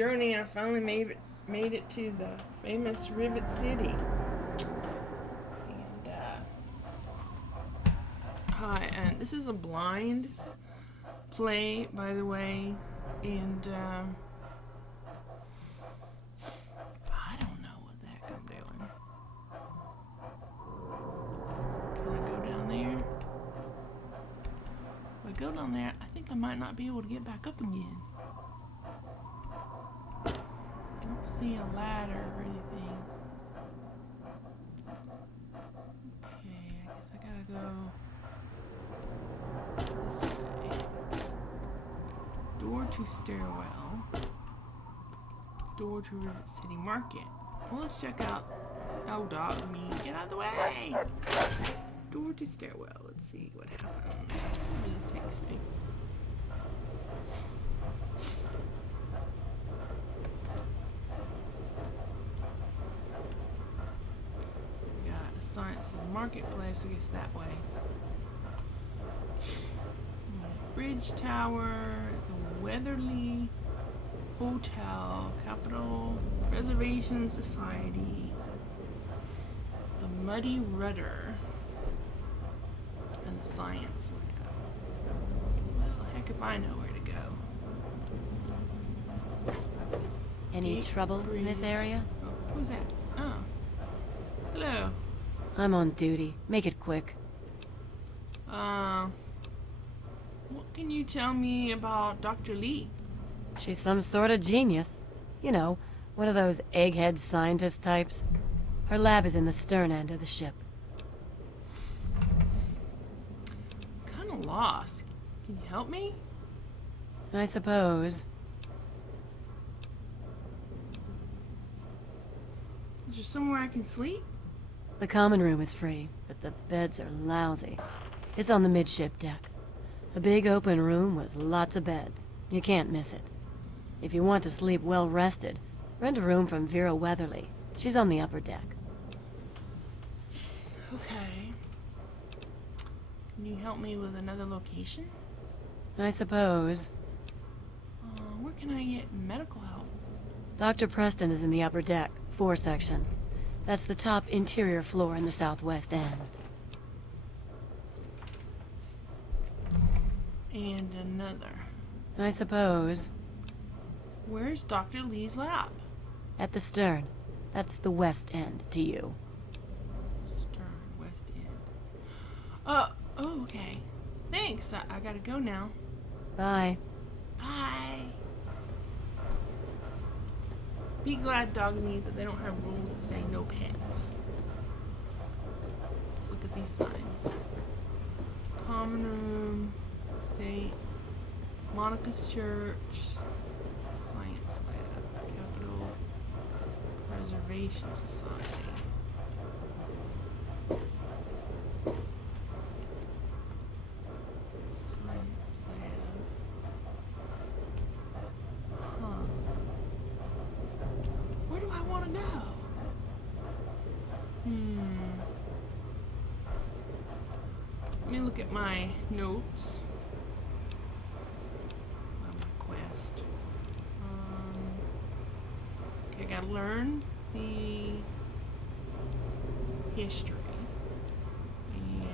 journey. I finally made it to the famous Rivet City. And hi, and this is a blind play, by the way. And I don't know what the heck I'm doing. Can I go down there? If I go down there, I think I might not be able to get back up again. I don't see a ladder or anything. Okay, I guess I gotta go this way. Door to stairwell. Door to Rivet City Market. Well, let's check out. Oh, dog me. Get out of the way! Door to stairwell. Let's see what happens. Where this takes me. We got a Sciences Marketplace, I guess that way. Bridge Tower, the Weatherly Hotel, Capital Preservation Society, the Muddy Rudder, and the Science Lab. Well, heck if I know where to go. Any trouble in this area? Oh, who's that? Oh. Hello. I'm on duty. Make it quick. What can you tell me about Dr. Lee? She's some sort of genius. You know, one of those egghead scientist types. Her lab is in the stern end of the ship. Kinda lost. Can you help me? I suppose. Is there somewhere I can sleep? The common room is free, but the beds are lousy. It's on the midship deck. A big open room with lots of beds. You can't miss it. If you want to sleep well rested, rent a room from Vera Weatherly. She's on the upper deck. Okay. Can you help me with another location? I suppose. Where can I get medical help? Dr. Preston is in the upper deck, 4 section. That's the top interior floor in the southwest end. And another. I suppose. Where's Dr. Lee's lab? At the stern. That's the west end to you. Stern, West End. Oh, okay. Thanks. I gotta go now. Bye. Bye. Be glad, Dogmeat, that they don't have rules that say no pets. Let's look at these signs. Common room, St. Monica's Church, Science Lab, Capital Preservation Society. Science Lab. Huh. Where do I want to go? Let me look at my notes. On my quest. Okay, I gotta learn the history. And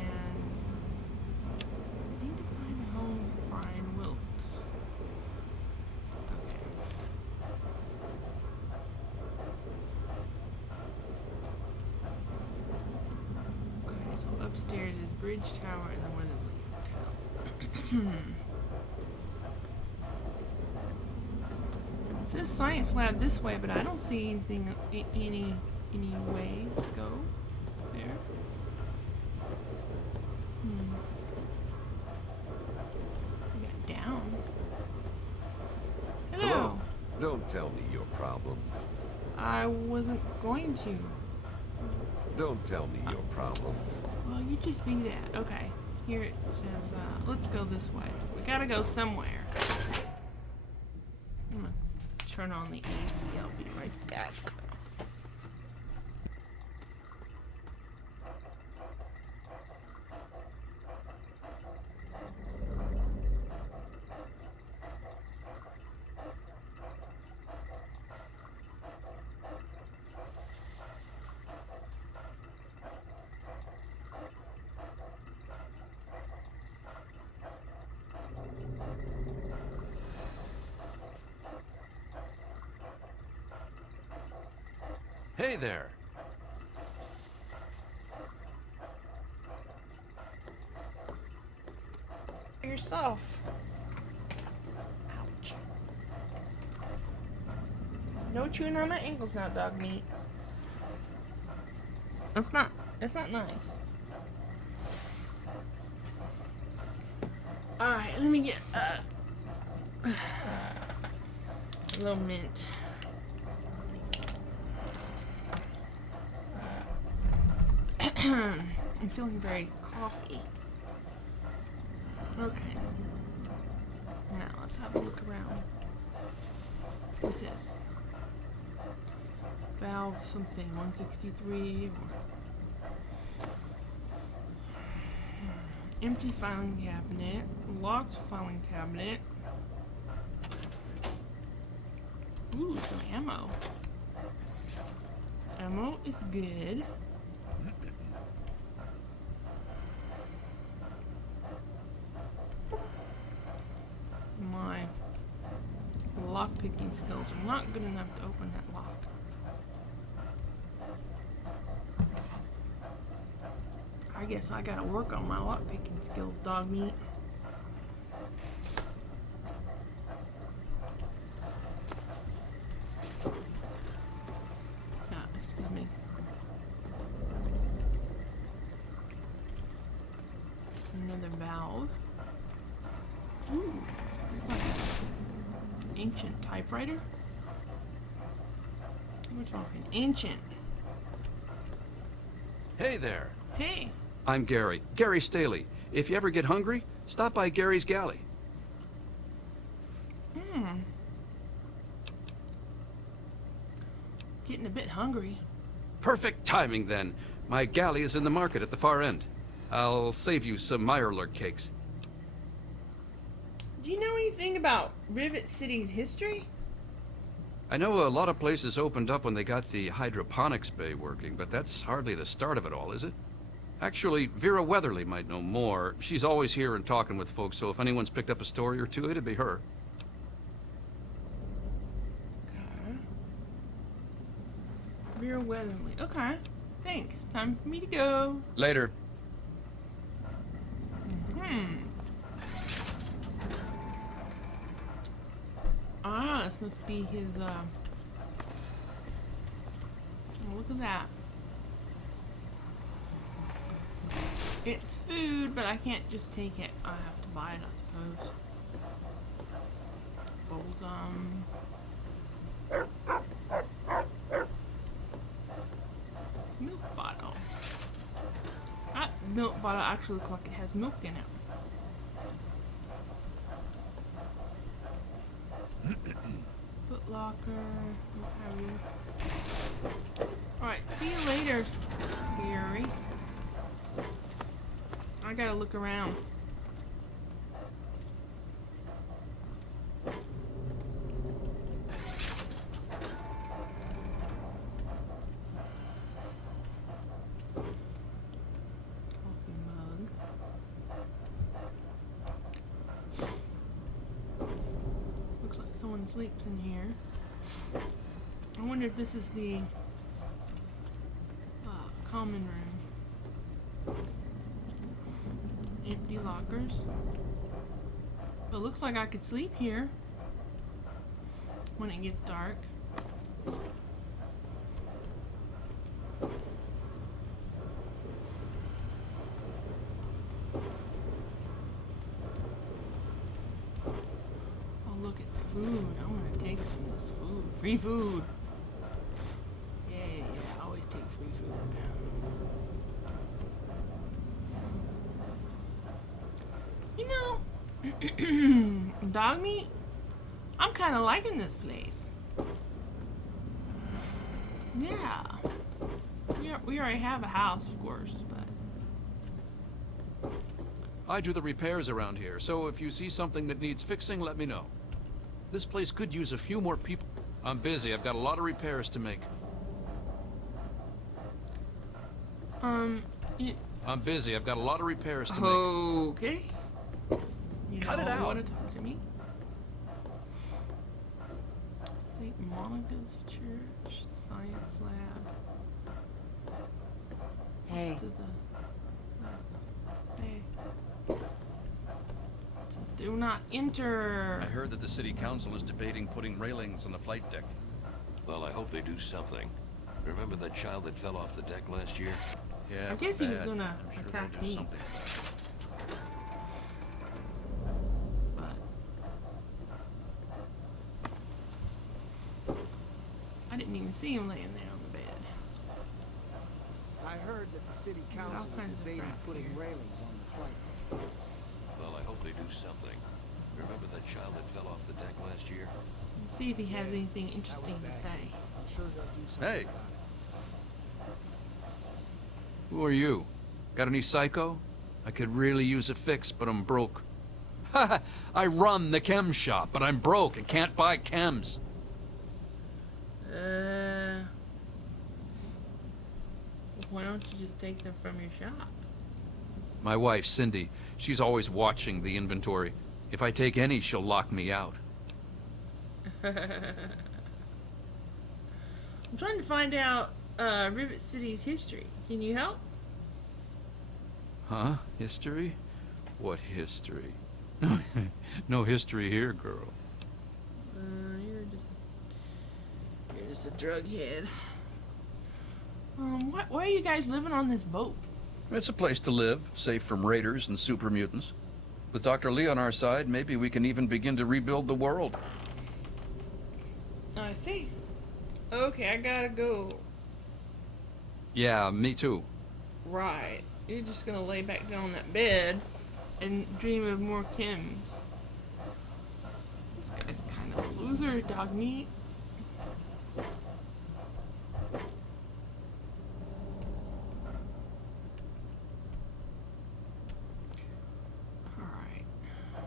I need to find a home for Brian Wilkes. Okay. Okay, so upstairs is Bridge Tower and the Weatherly Hotel. It says Science Lab this way, but I don't see anything, any way to go there. We got down. Hello. Don't tell me your problems. I wasn't going to. Don't tell me your problems. Well, you just be that. Okay. Here it says, let's go this way. We gotta go somewhere. I'm gonna turn on the AC. I'll be right back. Hey there. Yourself. Ouch. No chewing on my ankles now, dog meat. That's not nice. Alright, let me get a little mint. I'm feeling very coffee. Okay. Now let's have a look around. What's this? Valve something 163 or empty filing cabinet, locked filing cabinet. Ooh, some ammo. Ammo is good. My lock picking skills are not good enough to open that lock. I guess I gotta work on my lock picking skills, dog meat. Excuse me. Another valve. Ooh, it's like an ancient typewriter. We're talking ancient. Hey there. Hey. I'm Gary. Gary Staley. If you ever get hungry, stop by Gary's Galley. Getting a bit hungry. Perfect timing then. My galley is in the market at the far end. I'll save you some Mirelurk cakes. Do you know anything about Rivet City's history? I know a lot of places opened up when they got the hydroponics bay working, but that's hardly the start of it all, is it? Actually, Vera Weatherly might know more. She's always here and talking with folks, so if anyone's picked up a story or two, it'd be her. Okay. Vera Weatherly. Okay. Thanks. Time for me to go. Later. Ah, this must be his, oh, look at that. It's food, but I can't just take it. I have to buy it, I suppose. Bubblegum. Milk bottle. That milk bottle actually looks like it has milk in it. Foot locker, what have you. Alright, see you later, Gary. I gotta look around. Coffee mug. Looks like someone sleeps in here. I wonder if this is the common room. Empty lockers. But it looks like I could sleep here when it gets dark. Oh look, it's food. I want to take some of this food. Free food. Yeah, I always take free food. You know, dog meat, I'm kind of liking this place. Yeah. We already have a house, of course, but... I do the repairs around here, so if you see something that needs fixing, let me know. This place could use a few more people. I'm busy. I've got a lot of repairs to make. I'm busy. I've got a lot of repairs to make. Okay. You Cut it don't out. want to talk to me? St. Monica's Church Science Lab. Hey, To the hey. Do not enter. I heard that the city council is debating putting railings on the flight deck. Well, I hope they do something. Remember that child that fell off the deck last year? Yeah, I it's guess he was bad. gonna I'm sure attack they'll do me. something. But I didn't even see him laying there on the bed. I heard that the city all council is kinds of debating crap putting here. railings on the flight. Well, I hope they do something. Remember that child that fell off the deck last year? Let's see if he has anything interesting to say. I'm sure they'll do something Hey. about it. Who are you? Got any psycho? I could really use a fix, but I'm broke. Ha! I run the chem shop, but I'm broke and can't buy chems. Why don't you just take them from your shop? My wife, Cindy, she's always watching the inventory. If I take any, she'll lock me out. I'm trying to find out Rivet City's history. Can you help? Huh? History? What history? No history here, girl. You're just a drug head. Why are you guys living on this boat? It's a place to live, safe from raiders and super mutants. With Dr. Lee on our side, maybe we can even begin to rebuild the world. I see. Okay, I gotta go. Yeah, me too. Right. You're just gonna lay back down on that bed and dream of more chems. This guy's kind of a loser, dog meat. Alright,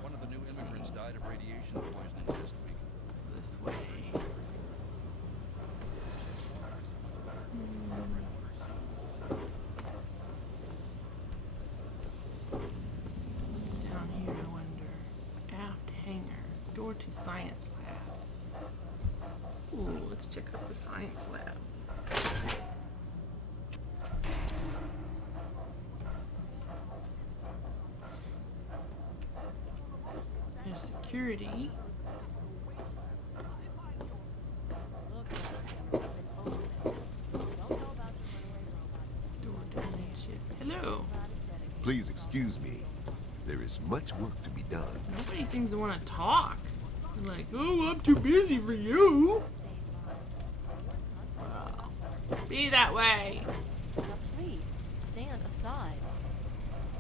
One of the new immigrants died of radiation poisoning last week. this way. What's down here, I wonder? Aft hangar. Door to science lab. Ooh, let's check out the science lab. There's security. Door to midship. Hello. Please excuse me. There is much work to be done. Nobody seems to want to talk. They're like, oh, I'm too busy for you. Well, be that way. now please, stand aside.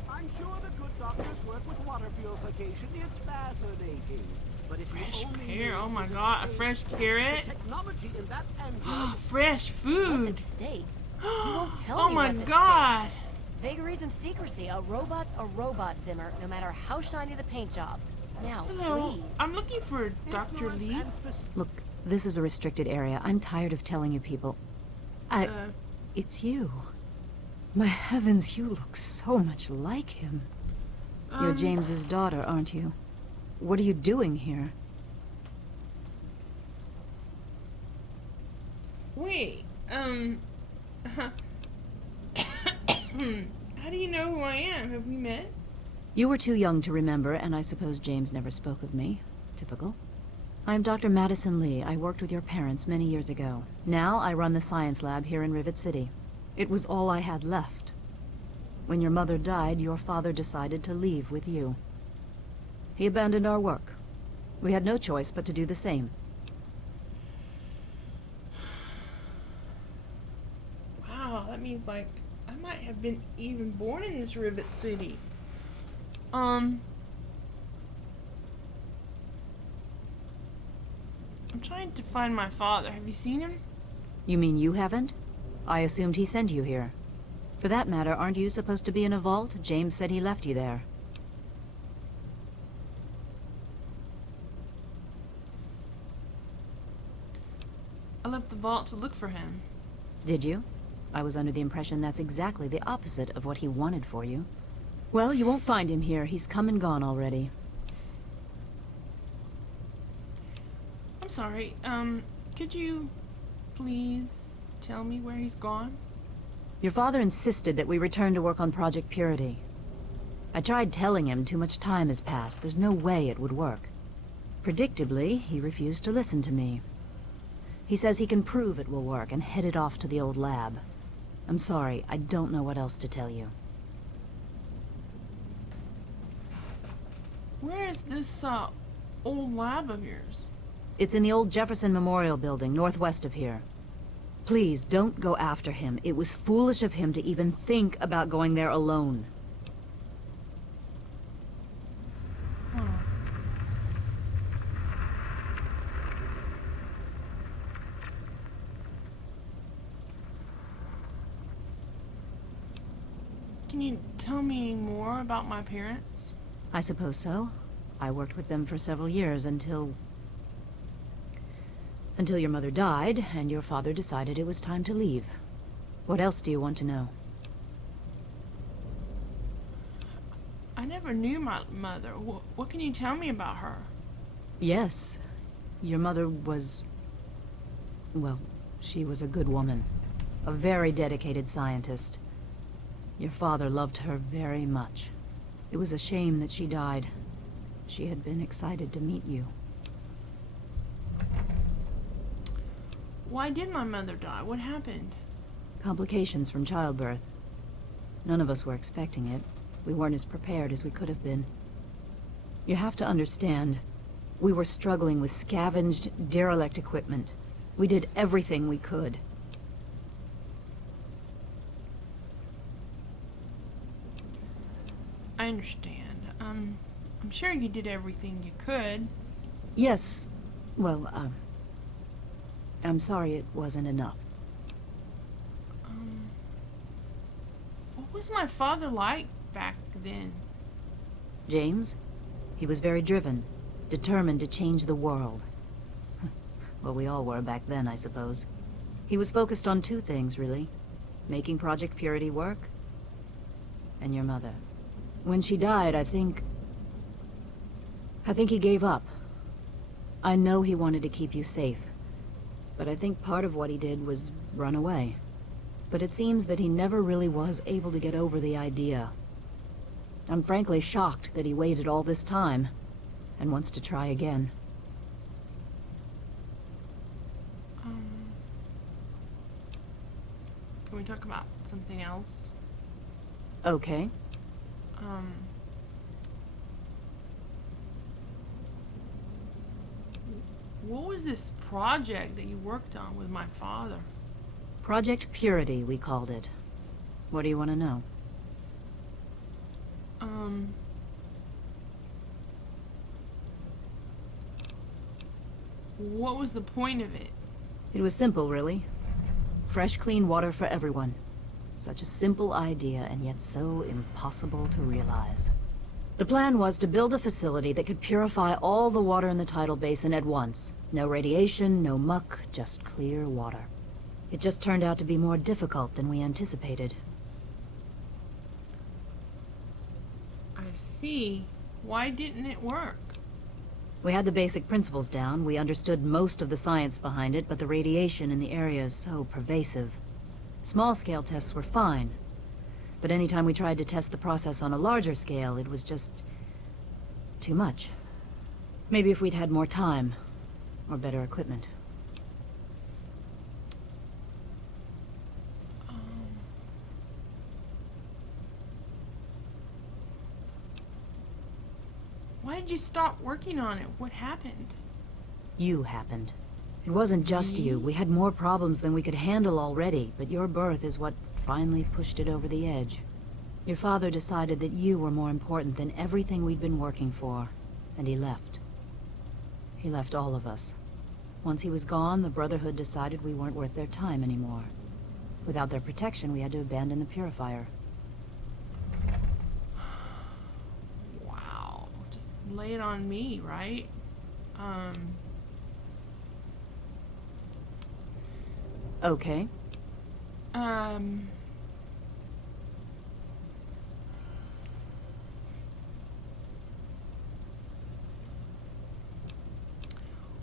I'm sure the good doctor's work with water purification is fascinating. But if Fresh you only pear. knew Oh my what's at god, a stake, fresh the carrot. technology in that android. Oh, fresh What's food. at stake? You won't tell Oh me my what's at god. stake. Vagaries and secrecy. A robot's a robot, Zimmer, no matter how shiny the paint job. Now, Hello. please. I'm looking for Dr. Ignorance Lee. and fac- Look, this is a restricted area. I'm tired of telling you people. Uh, It's you. My heavens, you look so much like him. You're James's daughter, aren't you? What are you doing here? Wait, how do you know who I am? Have we met? You were too young to remember, and I suppose James never spoke of me. Typical. I'm Dr. Madison Lee. I worked with your parents many years ago. Now I run the science lab here in Rivet City. It was all I had left. When your mother died, your father decided to leave with you. He abandoned our work. We had no choice but to do the same. Wow, that means like I might have been even born in this Rivet City. I'm trying to find my father. Have you seen him? You mean you haven't? I assumed he sent you here. For that matter, aren't you supposed to be in a vault? James said he left you there. I left the vault to look for him. Did you? I was under the impression that's exactly the opposite of what he wanted for you. Well, you won't find him here. He's come and gone already. I'm sorry. Can could you please tell me where he's gone? Your father insisted that we return to work on Project Purity. I tried telling him too much time has passed. There's no way it would work. Predictably, he refused to listen to me. He says he can prove it will work and headed off to the old lab. I'm sorry, I don't know what else to tell you. Where is this, old lab of yours? It's in the old Jefferson Memorial Building, northwest of here. Please, don't go after him. It was foolish of him to even think about going there alone. Huh. Can you tell me more about my parents? I suppose so. I worked with them for several years until your mother died, and your father decided it was time to leave. What else do you want to know? I never knew my mother. What can you tell me about her? Yes, your mother was... well, she was a good woman. A very dedicated scientist. Your father loved her very much. It was a shame that she died. She had been excited to meet you. Why did my mother die? What happened? Complications from childbirth. None of us were expecting it. We weren't as prepared as we could have been. You have to understand, we were struggling with scavenged, derelict equipment. We did everything we could. I understand. I'm sure you did everything you could. Yes, well, I'm sorry it wasn't enough. What was my father like back then? James? He was very driven, determined to change the world. Well, we all were back then, I suppose. He was focused on two things, really. Making Project Purity work, and your mother. When she died, I think he gave up. I know he wanted to keep you safe, but I think part of what he did was run away. But it seems that he never really was able to get over the idea. I'm frankly shocked that he waited all this time, and wants to try again. Can we talk about something else? Okay. What was this project that you worked on with my father? Project Purity, we called it. What do you want to know? What was the point of it? It was simple, really. Fresh, clean water for everyone. Such a simple idea, and yet so impossible to realize. The plan was to build a facility that could purify all the water in the tidal basin at once. No radiation, no muck, just clear water. It just turned out to be more difficult than we anticipated. I see. Why didn't it work? We had the basic principles down, we understood most of the science behind it, but the radiation in the area is so pervasive. Small-scale tests were fine, but anytime we tried to test the process on a larger scale, it was just... too much. Maybe if we'd had more time, or better equipment. Why did you stop working on it? What happened? You happened. It wasn't just you. We had more problems than we could handle already, but your birth is what finally pushed it over the edge. Your father decided that you were more important than everything we'd been working for, and he left. He left all of us. Once he was gone, the Brotherhood decided we weren't worth their time anymore. Without their protection, we had to abandon the Purifier. Wow. Just lay it on me, right? Okay.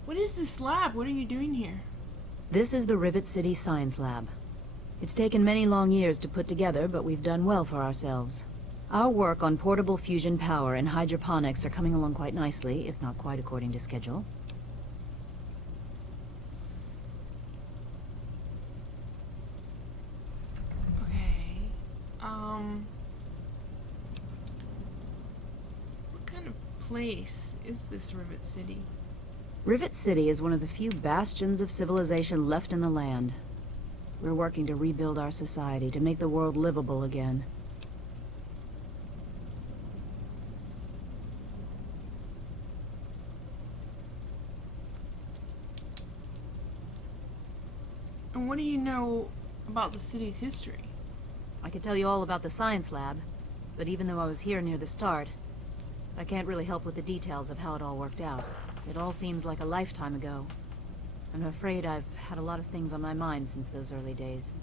What is this lab? What are you doing here? This is the Rivet City Science Lab. It's taken many long years to put together, but we've done well for ourselves. Our work on portable fusion power and hydroponics are coming along quite nicely, if not quite according to schedule. Okay. What kind of place is this Rivet City? Rivet City is one of the few bastions of civilization left in the land. We're working to rebuild our society, to make the world livable again. And what do you know about the city's history? I could tell you all about the science lab, but even though I was here near the start, I can't really help with the details of how it all worked out. It all seems like a lifetime ago. I'm afraid I've had a lot of things on my mind since those early days.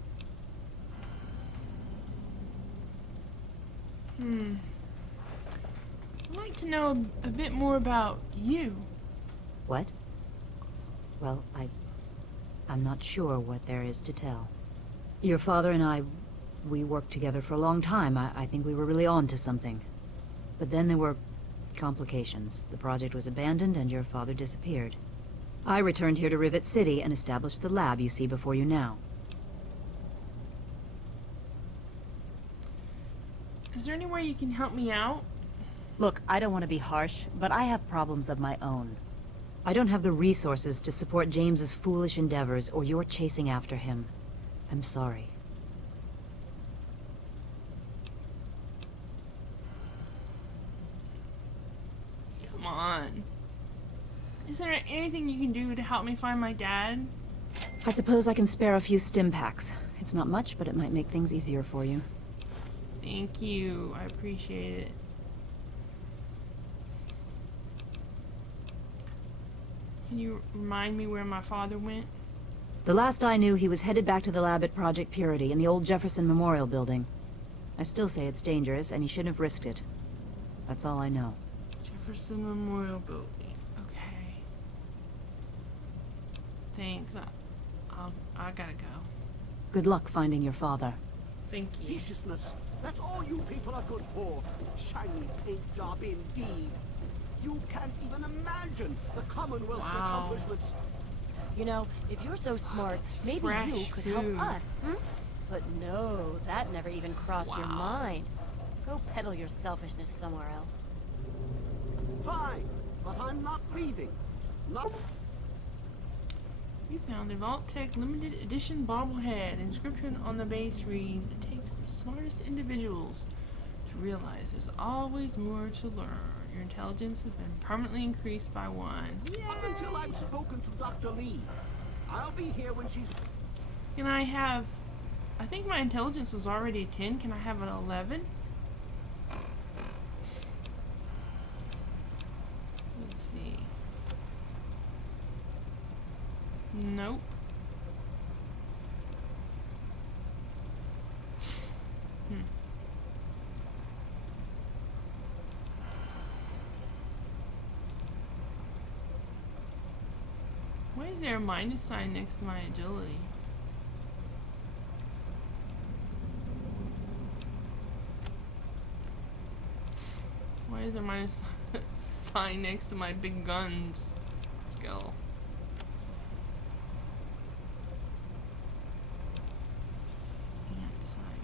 I'd like to know a bit more about you. What? Well, I'm not sure what there is to tell. Your father and I, we worked together for a long time. I think we were really on to something. But then there were complications. The project was abandoned and your father disappeared. I returned here to Rivet City and established the lab you see before you now. Is there any way you can help me out? Look, I don't want to be harsh, but I have problems of my own. I don't have the resources to support James's foolish endeavors, or you're chasing after him. I'm sorry. Come on. Is there anything you can do to help me find my dad? I suppose I can spare a few stim packs. It's not much, but it might make things easier for you. Thank you. I appreciate it. Can you remind me where my father went? The last I knew, he was headed back to the lab at Project Purity in the old Jefferson Memorial Building. I still say it's dangerous, and he shouldn't have risked it. That's all I know. Jefferson Memorial Building. Okay. Thanks. I gotta go. Good luck finding your father. Thank you. Facetiousness. That's all you people are good for. Shiny paint job indeed. You can't even imagine the Commonwealth's Wow. accomplishments. You know, if you're so smart, maybe Fresh you could food. help us, hmm? But no, that never even crossed your Wow. mind. Go peddle your selfishness somewhere else. Fine, but I'm not leaving. Not. We found a Vault-Tec limited edition bobblehead. Inscription on the base reads, "It takes the smartest individuals to realize there's always more to learn. Your intelligence has been permanently increased by 1. Up until I've spoken to Dr. Lee. I'll be here when she's. Can I have... I think my intelligence was already a 10. Can I have an 11? Let's see. Nope. Why is there a minus sign next to my agility? Why is there a minus sign next to my big guns skill? Hand sign.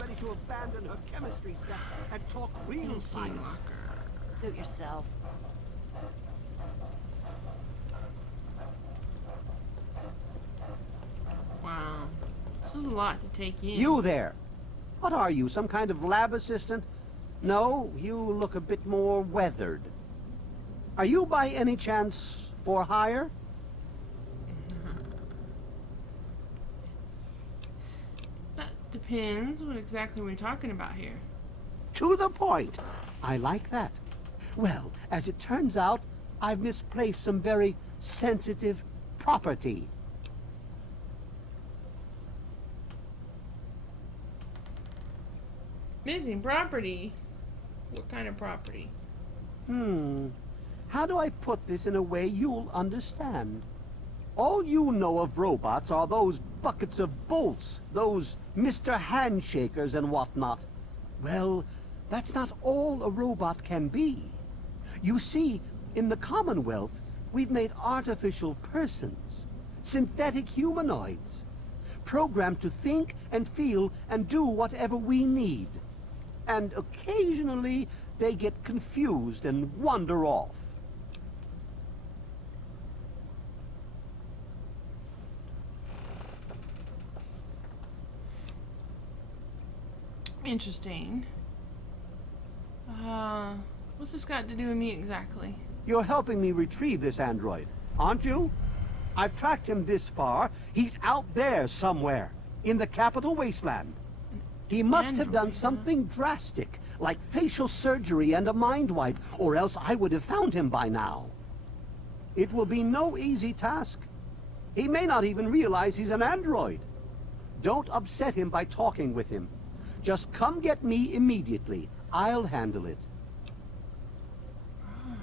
Ready to abandon her chemistry set and talk real Okay. science. Suit yourself. Wow. This is a lot to take in. You there. What are you, some kind of lab assistant? No, you look a bit more weathered. Are you by any chance for hire? That depends what exactly we're talking about here. To the point. I like that. Well, as it turns out, I've misplaced some very sensitive property. Missing property? What kind of property? How do I put this in a way you'll understand? All you know of robots are those buckets of bolts, those Mr. Handshakers and whatnot. Well, that's not all a robot can be. You see, in the Commonwealth, we've made artificial persons, synthetic humanoids, programmed to think and feel and do whatever we need. And occasionally, they get confused and wander off. Interesting. What's this got to do with me exactly? You're helping me retrieve this android, aren't you? I've tracked him this far. He's out there somewhere, in the capital wasteland. He must have done Android, huh? something drastic, like facial surgery and a mind wipe, or else I would have found him by now. It will be no easy task. He may not even realize he's an android. Don't upset him by talking with him. Just come get me immediately. I'll handle it. Right.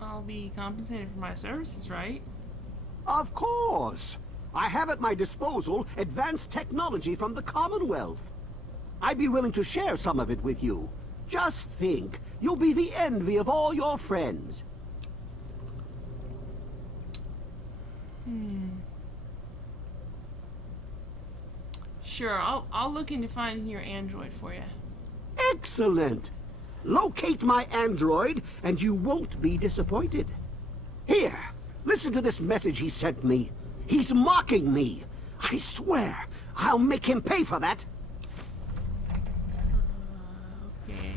I'll be compensated for my services, right? Of course! I have at my disposal advanced technology from the Commonwealth. I'd be willing to share some of it with you. Just think, you'll be the envy of all your friends. Sure, I'll look into finding your android for you. Excellent! Locate my android, and you won't be disappointed. Here, listen to this message he sent me. He's mocking me. I swear, I'll make him pay for that. Okay.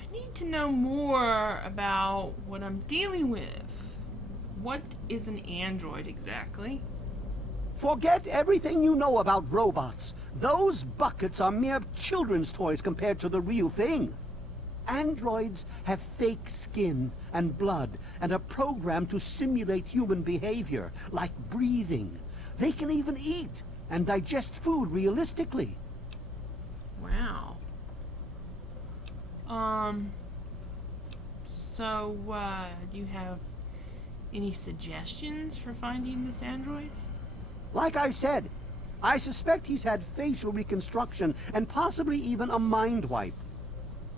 I need to know more about what I'm dealing with. What is an android exactly? Forget everything you know about robots. Those buckets are mere children's toys compared to the real thing. Androids have fake skin and blood and are programmed to simulate human behavior, like breathing. They can even eat and digest food realistically. Wow. So, do you have any suggestions for finding this android? Like I said, I suspect he's had facial reconstruction and possibly even a mind wipe.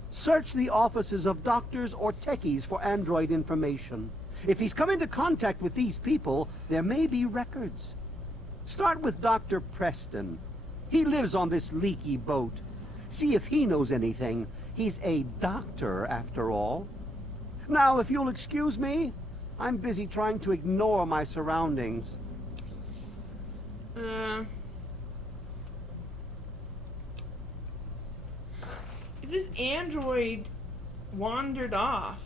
Search the offices of doctors or techies for android information. If he's come into contact with these people, there may be records. Start with Dr. Preston. He lives on this leaky boat. See if he knows anything. He's a doctor, after all. Now, if you'll excuse me, I'm busy trying to ignore my surroundings. If this android wandered off,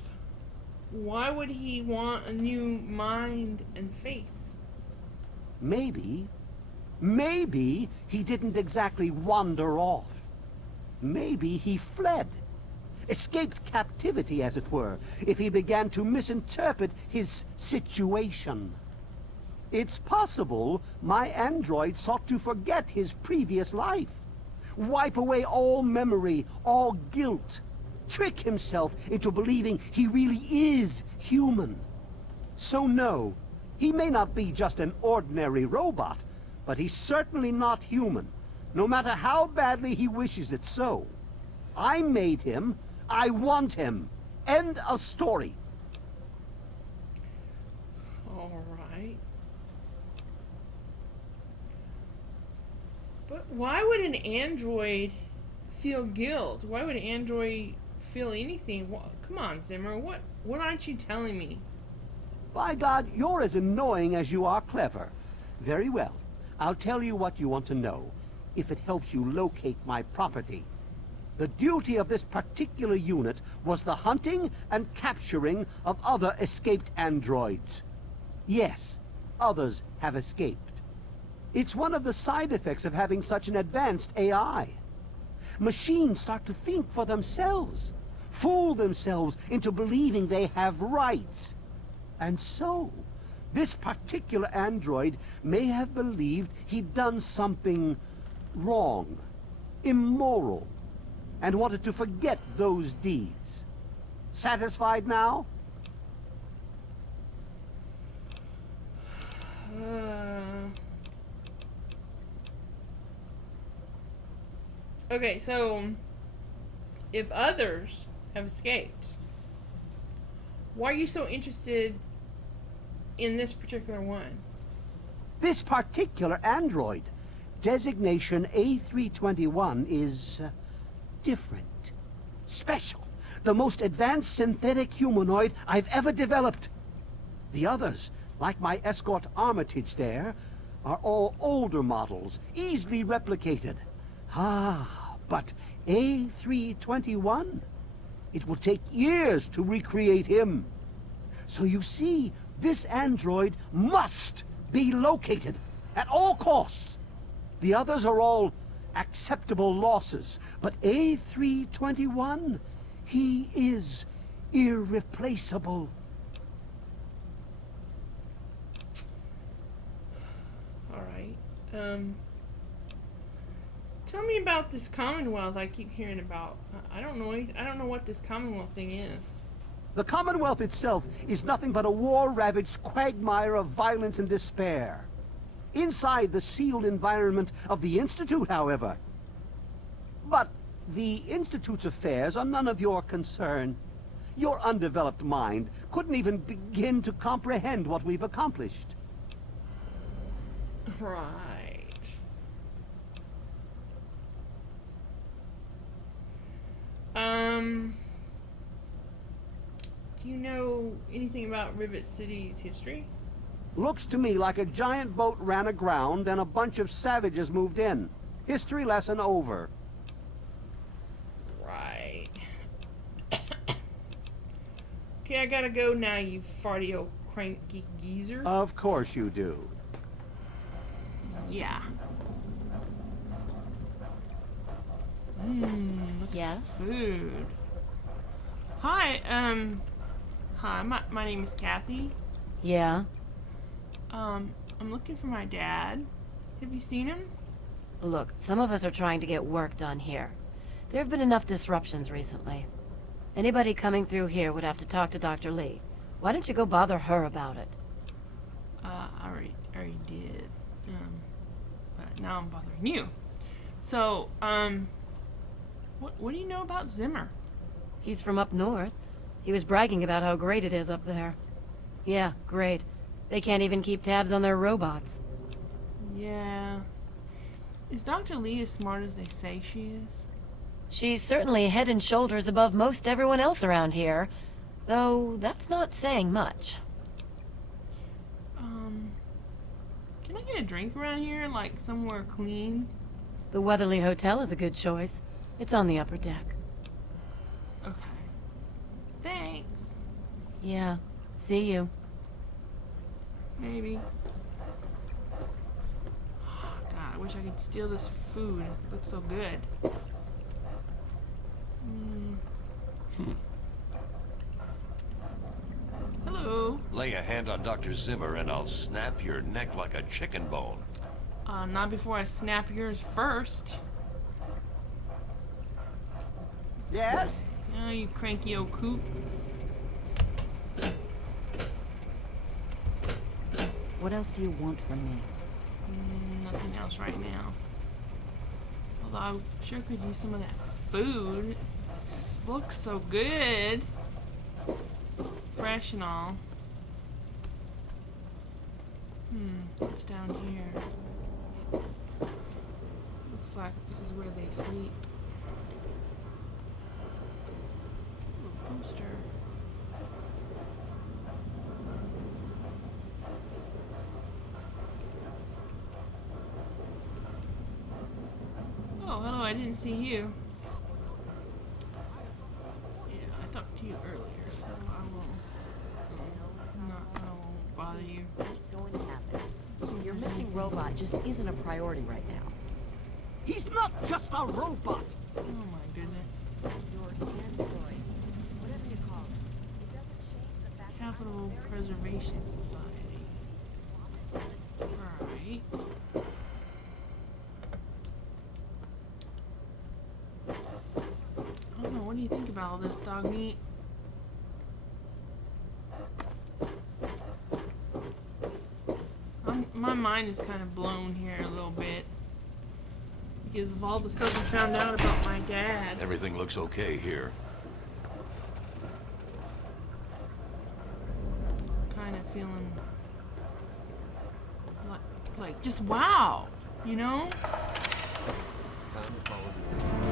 why would he want a new mind and face? Maybe he didn't exactly wander off. Maybe he fled. Escaped captivity, as it were, if he began to misinterpret his situation. It's possible my android sought to forget his previous life. Wipe away all memory, all guilt. Trick himself into believing he really is human. So no, he may not be just an ordinary robot, but he's certainly not human, no matter how badly he wishes it so. I made him. I want him. End of story. All right. But why would an android feel guilt? Why would an android feel anything? Come on, Zimmer. What aren't you telling me? By God, you're as annoying as you are clever. Very well. I'll tell you what you want to know, if it helps you locate my property. The duty of this particular unit was the hunting and capturing of other escaped androids. Yes, others have escaped. It's one of the side effects of having such an advanced AI. machines start to think for themselves, fool themselves into believing they have rights. And so, this particular android may have believed he'd done something wrong, immoral, and wanted to forget those deeds. Satisfied now? Okay, so if others have escaped, why are you so interested in this particular one? This particular android, designation A321, is different, special, the most advanced synthetic humanoid I've ever developed. The others, like my escort Armitage there, are all older models, easily replicated. But A321? It will take years to recreate him. So you see, this android must be located at all costs. The others are all acceptable losses, but A321, he is irreplaceable. All right. Tell me about this Commonwealth I keep hearing about. I don't know anything. I don't know what this Commonwealth thing is. The Commonwealth itself is nothing but a war-ravaged quagmire of violence and despair. Inside the sealed environment of the Institute, however. But the Institute's affairs are none of your concern. Your undeveloped mind couldn't even begin to comprehend what we've accomplished. Right. Do you know anything about Rivet City's history? Looks to me like a giant boat ran aground and a bunch of savages moved in. History lesson over. Right. Okay, I gotta go now, you farty old cranky geezer. Of course you do. Yeah. Yes? Food. Hi, hi, my name is Kathy. Yeah? I'm looking for my dad. Have you seen him? Look, some of us are trying to get work done here. There have been enough disruptions recently. Anybody coming through here would have to talk to Dr. Lee. Why don't you go bother her about it? I already did. But now I'm bothering you. So, what do you know about Zimmer? He's from up north. He was bragging about how great it is up there. Yeah, great. They can't even keep tabs on their robots. Yeah. Is Dr. Lee as smart as they say she is? She's certainly head and shoulders above most everyone else around here. Though, that's not saying much. Can I get a drink around here? Like, somewhere clean? The Weatherly Hotel is a good choice. It's on the upper deck. Okay. Thanks. Yeah, see you. Maybe. God, I wish I could steal this food. It looks so good. Hello. Lay a hand on Dr. Zimmer and I'll snap your neck like a chicken bone. Not before I snap yours first. Yes? Oh, you cranky old coot. What else do you want from me? Nothing else right now. Although I sure could use some of that food. It looks so good. Fresh and all. What's down here? Looks like this is where they sleep. Ooh, poster. Oh, hello, I didn't see you. Yeah, I talked to you earlier, so I won't bother you. Going to happen. Your missing robot just isn't a priority right now. He's not just a robot. Oh my goodness. Your android, whatever you call it. It doesn't change the fact that Capital Preservation Society. Alright. I don't know, what do you think about all this, dog meat? My mind is kind of blown here a little bit. Because of all the stuff I found out about my dad. Everything looks okay here. Kind of feeling like just wow, you know? Time to follow the